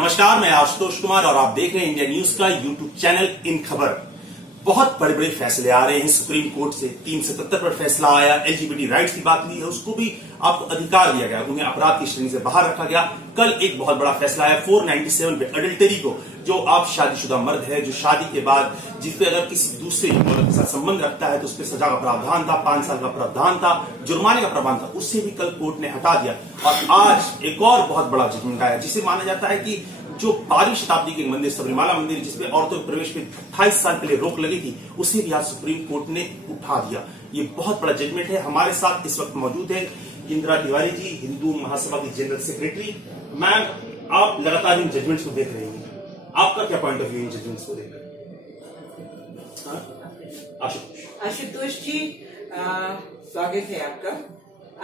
नमस्कार, मैं आशुतोष कुमार और आप देख रहे हैं इंडिया न्यूज का यूट्यूब चैनल इन खबर। बहुत बड़े बड़े फैसले आ रहे हैं सुप्रीम कोर्ट से। 377 पर फैसला आया, एलजीबीटी राइट्स की बात ली है, उसको भी आपको अधिकार दिया गया, उन्हें अपराध की श्रेणी से बाहर रखा गया। कल एक बहुत बड़ा फैसला आया 497 पे, अडल्टरी को, जो आप शादीशुदा मर्द है जो शादी के बाद जिसपे अगर किसी दूसरे औरत के साथ संबंध रखता है तो उसपे सजा का प्रावधान था, 5 साल का प्रावधान था, जुर्माने का प्रावधान था, उससे भी कल कोर्ट ने हटा दिया। और आज एक और बहुत बड़ा जजमेंट आया जिसे माना जाता है कि जो 12वीं शताब्दी के मंदिर सबरीमाला मंदिर जिसपे औरतों के प्रवेश पे 28 साल पहले रोक लगी थी, उसे भी आज सुप्रीम कोर्ट ने उठा दिया। ये बहुत बड़ा जजमेंट है। हमारे साथ इस वक्त मौजूद है इंदिरा तिवारी जी, हिंदू महासभा की जनरल सेक्रेटरी। मैम, आप लगातार इन जजमेंट्स को देख रही हैं, आपका क्या point of view in judgments को देखकर? आशुतोष जी, स्वागत है आपका।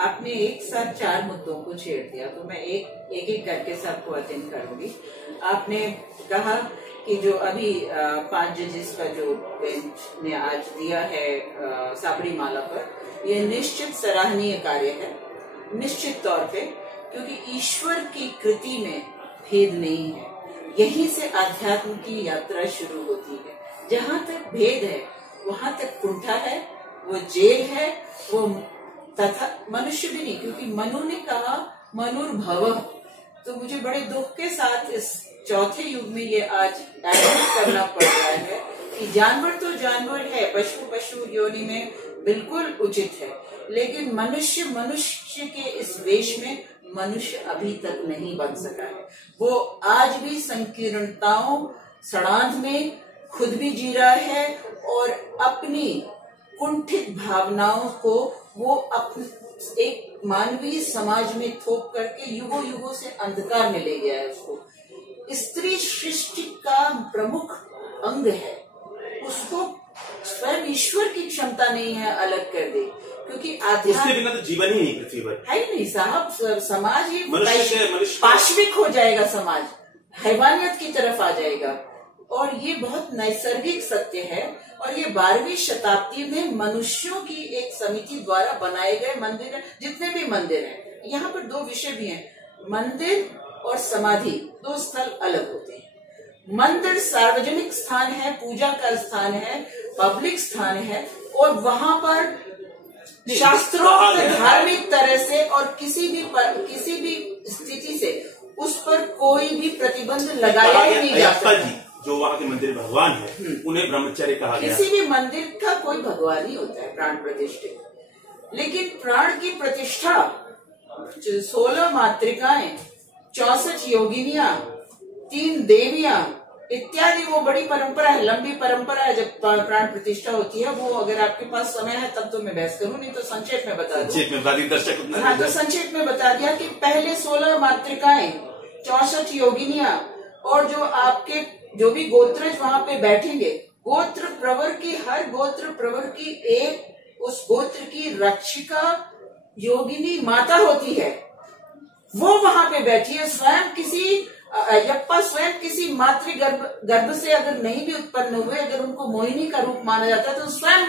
आपने एक साथ 4 मुद्दों को छेड़ दिया, तो मैं एक करके सबको अटेंड करूंगी। आपने कहा कि जो अभी 5 जजेस का जो बेंच ने आज दिया है सबरीमाला पर, यह निश्चित सराहनीय कार्य है, निश्चित तौर पे, क्योंकि ईश्वर की कृति में भेद नहीं है। यहीं से आध्यात्म की यात्रा शुरू होती है। जहां तक भेद है वहां तक कुंठा है, वो जेल है, वो तथा मनुष्य भी नहीं, क्योंकि मनु ने कहा मनुर्भव। तो मुझे बड़े दुख के साथ इस चौथे युग में ये आज एडमिट करना पड़ रहा है कि जानवर तो जानवर है, पशु पशु योनि में बिल्कुल उचित है, लेकिन मनुष्य के इस वेश में मनुष्य अभी तक नहीं बन सका है। वो आज भी संकीर्णताओं सड़ांध में खुद भी जी रहा है और अपनी कुंठित भावनाओं को वो अपने एक मानवीय समाज में थोप करके युगों युगों से अंधकार में ले गया है। उसको स्त्री सृष्टि का प्रमुख अंग है, उसको स्वयं ईश्वर की क्षमता नहीं है अलग कर दे, क्योंकि उसके बिना तो जीवन ही नहीं पृथ्वी पर है ही नहीं साहब। समाज ही पाश्विक हो जाएगा, समाज हैवानियत की तरफ आ जाएगा। और ये बहुत नैसर्गिक सत्य है। और ये 12वीं शताब्दी में मनुष्यों की एक समिति द्वारा बनाए गए मंदिर, जितने भी मंदिर हैं, यहाँ पर 2 विषय भी हैं, मंदिर और समाधि, 2 स्थल अलग होते हैं। मंदिर सार्वजनिक स्थान है, पूजा का स्थान है, पब्लिक स्थान है, और वहां पर शास्त्रोक्त धार्मिक तरह से और किसी भी स्थिति से उस पर कोई भी प्रतिबंध लगाया ही नहीं जा सकता। जो वहाँ के मंदिर भगवान है उन्हें ब्रह्मचर्य कहा गया। किसी भी मंदिर का कोई भगवान ही होता है प्राण प्रतिष्ठित, लेकिन प्राण की प्रतिष्ठा 16 मातृकाएं, 64 योगिनियां, 3 देवियां इत्यादि, वो बड़ी परंपरा है, लंबी परंपरा है। जब प्राण प्रतिष्ठा होती है, वो अगर आपके पास समय है तब तो मैं बहस करूं, नहीं तो संक्षेप में बता दूं। दर्शक हाँ, तो संक्षेप में बता दिया कि पहले 16 मातृकाएं, 64 योगिनियां, और जो आपके जो भी गोत्रज वहां पे बैठेंगे, गोत्र प्रवर की, हर गोत्र प्रवर की एक उस गोत्र की रक्षिका योगिनी माता होती है, वो वहां पे बैठी है। स्वयं किसी मातृ गर्भ से अगर नहीं भी उत्पन्न हुए, अगर उनको मोहिनी का रूप माना जाता है, तो स्वयं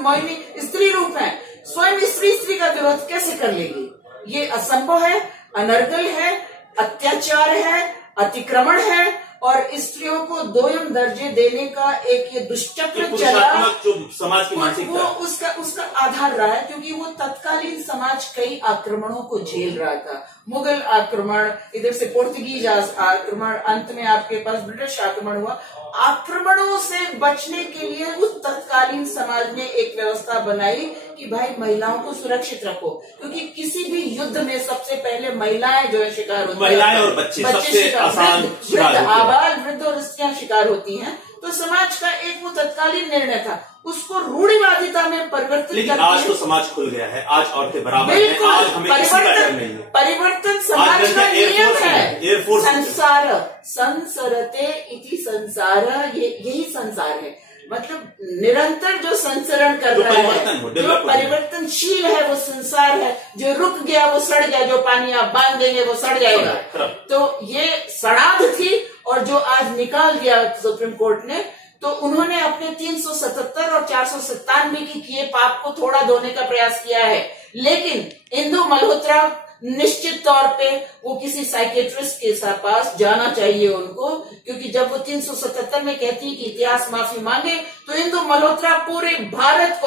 मोहिनी स्त्री रूप है, स्वयं स्त्री का विरोध कैसे कर लेगी? ये असंभव है, अनर्गल है, अत्याचार है, अतिक्रमण है, और स्त्रियों को 2ym दर्जे देने का एक ये दुष्चक्र चला, जो समाज की मानसिकता, वो उसका आधार रहा है, क्योंकि वो तत्कालीन समाज कई आक्रमणों को झेल रहा था। मुगल आक्रमण, इधर से पुर्तगीज आक्रमण, अंत में आपके पास ब्रिटिश आक्रमण हुआ। आक्रमणों से बचने के लिए उस तत्कालीन समाज ने एक व्यवस्था बनाई कि भाई महिलाओं को सुरक्षित रखो, क्योंकि किसी भी युद्ध में सबसे पहले महिलाएं जो है शिकार होती हैं, महिलाएं और बच्चे सबसे आसान शिकार, आबाल वृद्ध और स्त्रियां शिकार होती हैं। तो समाज का एक वो तत्कालीन निर्णय था, उसको रूढ़िवादिता में परिवर्तित, लेकिन आज तो समाज खुल गया है, आज औरतें बराबर हैं, आज हमें किसी का डर नहीं है। परिवर्तन समाज का नियम है। संसार संसरते इति संसार, यही संसार है। मतलब निरंतर जो संसरण कर रहा है, जो परिवर्तनशील है वो संसार है। जो रुक गया वो सड़ गया, जो पानी आप बांध देंगे वो सड़ जाएगा। तो ये सड़ांध थी, और जो आज निकाल दिया सुप्रीम कोर्ट ने, तो उन्होंने अपने 377 और 497 की किए पाप को थोड़ा धोने का प्रयास किया है। लेकिन इंदु मल्होत्रा निश्चित तौर पे वो किसी साइकेट्रिस्ट के पास जाना चाहिए उनको, क्योंकि जब वो 377 में कहती है कि इतिहास माफी मांगे, तो इंदु मल्होत्रा पूरे भारत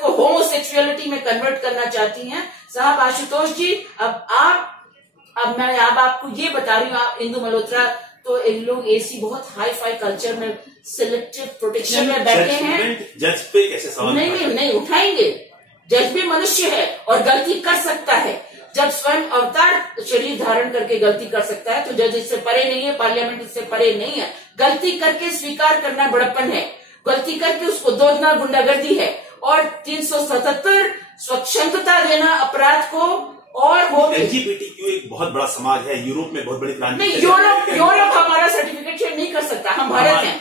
को होमोसेक्सुअलिटी में कन्वर्ट करना चाहती हैं। साहब आशुतोष जी, अब मैं आपको ये बता रही हूँ, इंदु मल्होत्रा तो इन लोग ऐसी बहुत हाई फाई कल्चर में सिलेक्टिव प्रोटेक्शन में बैठे हैं। जज पे कैसे सवाल नहीं उठाएंगे। जज भी मनुष्य है और गलती कर सकता है। जब स्वयं अवतार शरीर धारण करके गलती कर सकता है, तो जज इससे परे नहीं है, पार्लियामेंट इससे परे नहीं है। गलती करके स्वीकार करना बड़प्पन है, गलती करके उसको दोहराना गुंडागर्दी है। और 377 स्वच्छंदता देना अपराध को, और वो एलजीबीटीक्यू एक बहुत बड़ा समाज है, यूरोप में बहुत बड़ी क्रांति। नहीं, यूरोप हमारा सर्टिफिकेट शेयर नहीं कर सकता। हम भारत हैं,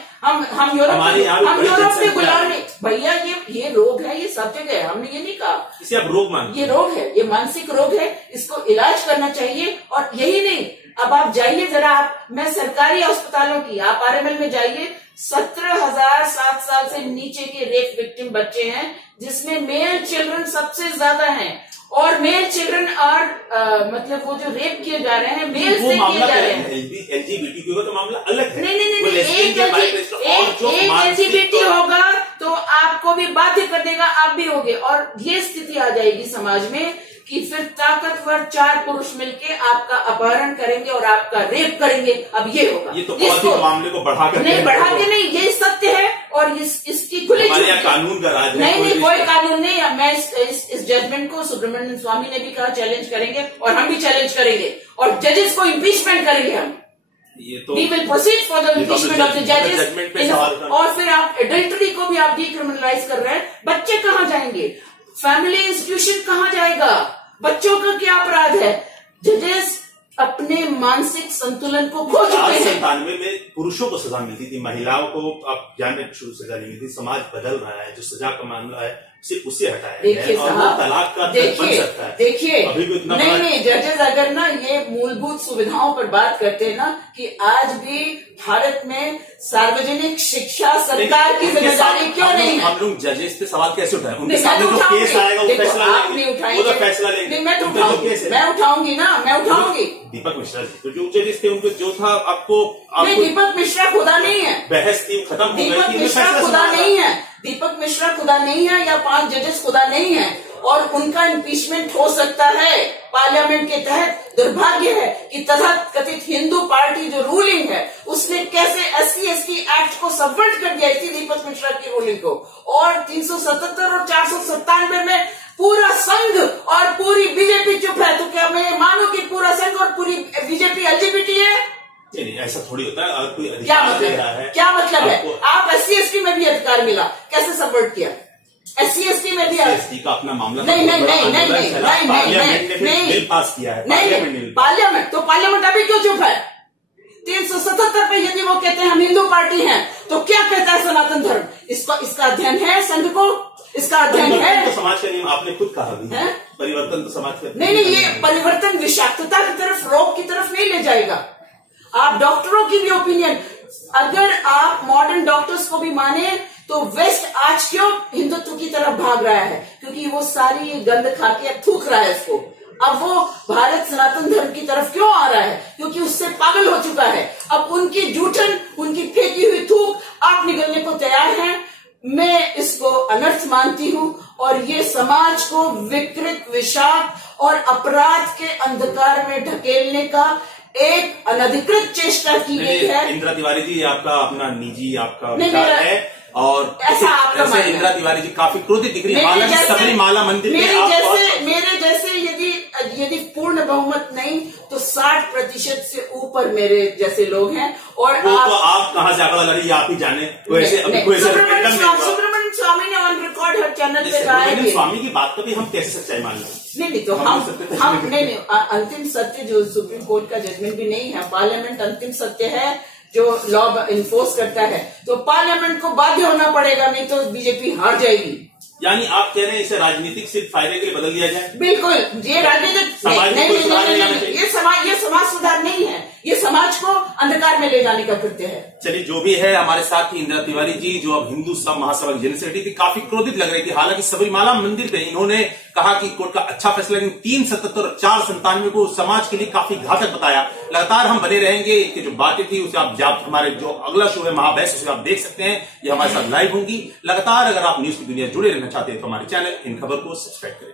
हम यूरोप में गुलाम नहीं भैया। ये रोग है, ये सब जगह है, हमने ये नहीं कहा इसे आप रोग मान, ये रोग है, ये मानसिक रोग है, इसको इलाज करना चाहिए। और यही नहीं, अब आप जाइए जरा, मैं सरकारी अस्पतालों की, आप आरएमएल में जाइए, 17,000 7 साल से नीचे के रेप विक्टिम बच्चे हैं, जिसमें मेल चिल्ड्रन सबसे ज्यादा हैं। और मेल चिल्ड्रन और मतलब वो जो रेप किए जा रहे हैं, मेल से किए जा रहे हैं। एलजीबीटीक्यू का तो मामला अलग है। नहीं, एक एलजीबीटी होगा तो आपको भी बाध्य कर देगा, आप भी होगे। और ये स्थिति आ जाएगी समाज में कि फिर ताकतवर 4 पुरुष मिलके आपका अपहरण करेंगे और आपका रेप करेंगे। अब ये होगा, ये तो बहुत ही मामले को बढ़ा के नहीं, ये सत्य है। और इसकी खुली कानून का राज है। नहीं, कोई कानून नहीं। मैं इस जजमेंट को सुब्रमण्यम स्वामी ने भी कहा चैलेंज करेंगे, और हम भी चैलेंज करेंगे, और जजेस को इम्पीचमेंट करेंगे हम। We will proceed for the impeachment of the judges। और फिर आप एडल्टरी को भी आप डिक्रिमिनलाइज कर रहे हैं। बच्चे कहाँ जाएंगे? फैमिली इंस्टीट्यूशन कहाँ जाएगा? बच्चों का क्या अपराध है? जजेस अपने मानसिक संतुलन को खो चुके हैं। 97 में पुरुषों को सजा मिलती थी, महिलाओं को अब जानने शुरू सजा नहीं मिलती। समाज बदल रहा है, जो सजा का मामला है सिर्फ उसे हटाया देखिए और वो तलाक का बन सकता है। देखिए अभी भी उतना नहीं, जजेस अगर ना ये मूलभूत सुविधाओं पर बात करते हैं ना, कि आज भी भारत में सार्वजनिक शिक्षा सरकार की जिम्मेदारी क्यों नहीं है? हम लोग जजेस पे सवाल कैसे उठाए? उनके सामने जो केस आएगा वो फैसला लेंगे। मैं उठाऊंगी ना, मैं उठाऊंगी। दीपक मिश्रा जी, तो जो जजेस थे उनको जो था आपको दीपक मिश्रा खुदा नहीं है। बहस थी खत्म हो गई। दीपक मिश्रा खुदा नहीं है, दीपक मिश्रा खुदा नहीं है, या 5 जजेस खुदा नहीं है, और उनका इम्पीचमेंट हो सकता है पार्लियामेंट के तहत। दुर्भाग्य है कि तथाकथित हिंदू पार्टी जो रूलिंग है, उसने कैसे SC/ST एक्ट को सबवर्ट कर दिया, इसी दीपक मिश्रा की रूलिंग को। और 377 और 497 में पूरा संघ और पूरी बीजेपी चुप है। तो क्या मैं मानूं कि पूरा संघ और पूरी बीजेपी एलजीबीटी है? नहीं, ऐसा थोड़ी होता है। कोई अधिकार क्या मतलब है? आप SC/ST में भी अधिकार मिला, कैसे सबवर्ट किया? SC/ST में भी का अपना मामला नहीं, बिल पास किया है पार्लियामेंट। तो पार्लियामेंट अभी क्यों चुप है? 377 पे यदि वो कहते हैं हम हिंदू पार्टी हैं, तो क्या कहता है सनातन धर्म? इसका अध्ययन है संघ को, इसका अध्ययन है। तो समाज का नियम आपने खुद कहा है, परिवर्तन तो समाज का नहीं, ये परिवर्तन विषाक्तता की तरफ, रोग की तरफ नहीं ले जाएगा। आप डॉक्टरों की भी ओपिनियन, अगर आप मॉडर्न डॉक्टर्स को भी माने, तो वेस्ट आज क्यों हिंदुत्व की तरफ भाग रहा है? क्योंकि वो सारी गंद खा के अब थूक रहा है इसको। अब वो भारत सनातन धर्म की तरफ क्यों आ रहा है? क्योंकि उससे पागल हो चुका है। अब उनकी जूठन, उनकी फेंकी हुई थूक आप निगलने को तैयार हैं। मैं इसको अनर्थ मानती हूँ, और ये समाज को विकृत, विषाक्त और अपराध के अंधकार में ढकेलने का एक अनधिकृत चेष्टा की गई है। इंदिरा तिवारी जी, आपका अपना निजी आपका विचार है, और ऐसा आपका इंदिरा तिवारी जी काफी क्रोधित दिख रही है। सबरीमाला मंदिर मेरे जैसे यदि पूर्ण बहुमत नहीं तो 60% से ऊपर मेरे जैसे लोग हैं। और तो आप कहाँ से आंकड़ा लड़ी, आप ही जाने। सुब्रमण्यम स्वामी ने ऑन रिकॉर्ड हर चैनल पे कहा है। स्वामी की बात को भी हम कैसे सच्चाई मान लें? नहीं, तो हम नहीं, अंतिम सत्य जो सुप्रीम कोर्ट का जजमेंट भी नहीं है, पार्लियामेंट अंतिम सत्य है जो लॉ इन्फोर्स करता है। तो पार्लियामेंट को बाध्य होना पड़ेगा, नहीं तो बीजेपी हार जाएगी। यानी आप कह रहे हैं इसे राजनीतिक सिर्फ फायदे के लिए बदल दिया जाए? बिल्कुल, ये राजनीतिक नहीं, ये समाज सुधार नहीं है। ये समाज को अंधकार में ले जाने का कृत्य है। चलिए, जो भी है, हमारे साथ ही इंदिरा तिवारी जी, जो अब हिंदू सब महासभा की जनरल सेक्रेटरी थी, काफी क्रोधित लग रही थी। हालांकि सबरीमाला मंदिर पे इन्होंने कहा कि कोर्ट का अच्छा फैसला, 377 और 497 को समाज के लिए काफी घातक बताया। लगातार हम बने रहेंगे, इनकी जो बातें थी उसे आप हमारे जो अगला शो है महाबैस, उसे आप देख सकते हैं, ये हमारे साथ लाइव होंगी। लगातार अगर आप न्यूज की दुनिया जुड़े रहना चाहते हैं तो हमारे चैनल इन खबर को सब्सक्राइब करें।